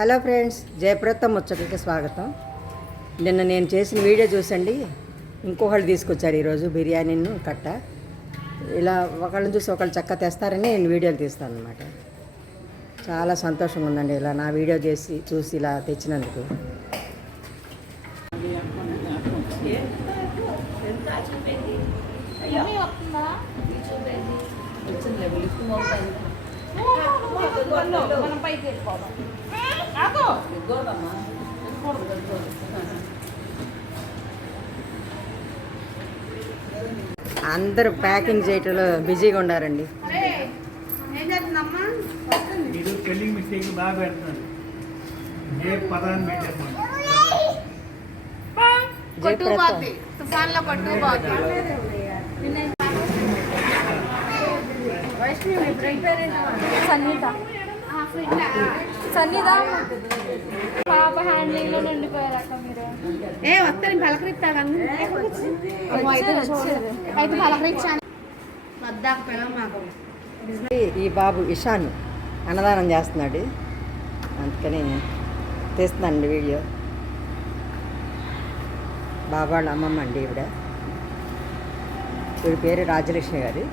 Hello friends, జయప్రత ముచ్చట్లకి స్వాగతం. నిన్న నేను చేసిన వీడియో చూసండి, ఇంకొకళ్ళు తీసుకొచ్చారు ఈరోజు బిర్యానీను కట్ట. ఇలా ఒకళ్ళని చూసి ఒకళ్ళు చక్క తెస్తారని నేను వీడియోలు తీస్తాను అనమాట. చాలా సంతోషంగా ఉందండి ఇలా నా వీడియో చూసి ఇలా తెచ్చినందుకు. అందరూ ప్యాకింగ్ చేయటంలో బిజీగా ఉన్నారండి. సన్నిధ పాప హ్యాండ్లింగ్ లో ఉండిపోయారు అక్క. మీరు వస్తారు పలకరిస్తాను అయితే పలకరించాను. ఈ బాబు ఇషాన్ అన్నదానం చేస్తున్నాడు, అందుకని తీస్తున్నానండి వీడియో. బాబా వాళ్ళ అమ్మమ్మ అండి ఈవిడ పేరు రాజలక్ష్మి గారు.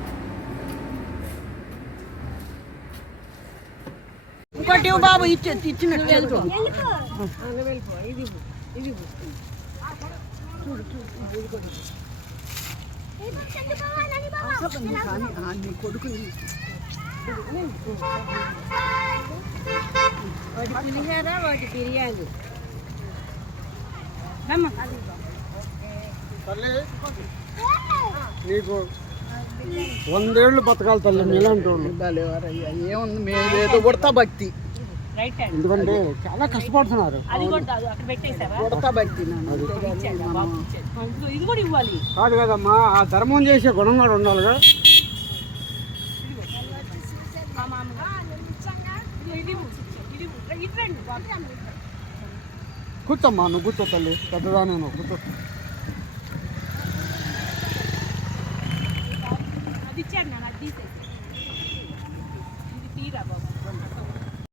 ఇంకోటి బాబు ఇచ్చినట్టు కొడుకుని వాటి పులిహోర, వాటి బిర్యానీ. నీకు 100 ఏళ్ళు బతకాలి తల్లి. మీలాంటి ఏముంది, మేము ఏదో కొడతా భక్తి, ఎందుకంటే చాలా కష్టపడుతున్నారు. కొడతా భక్తి కాదు కదమ్మా, ఆ ధర్మం చేసే గుణం కూడా ఉండాలిగా. కూర్చోమ్మా, నువ్వు కూర్చో తల్లి, పెద్దదాన్ని నువ్వు కూర్చో.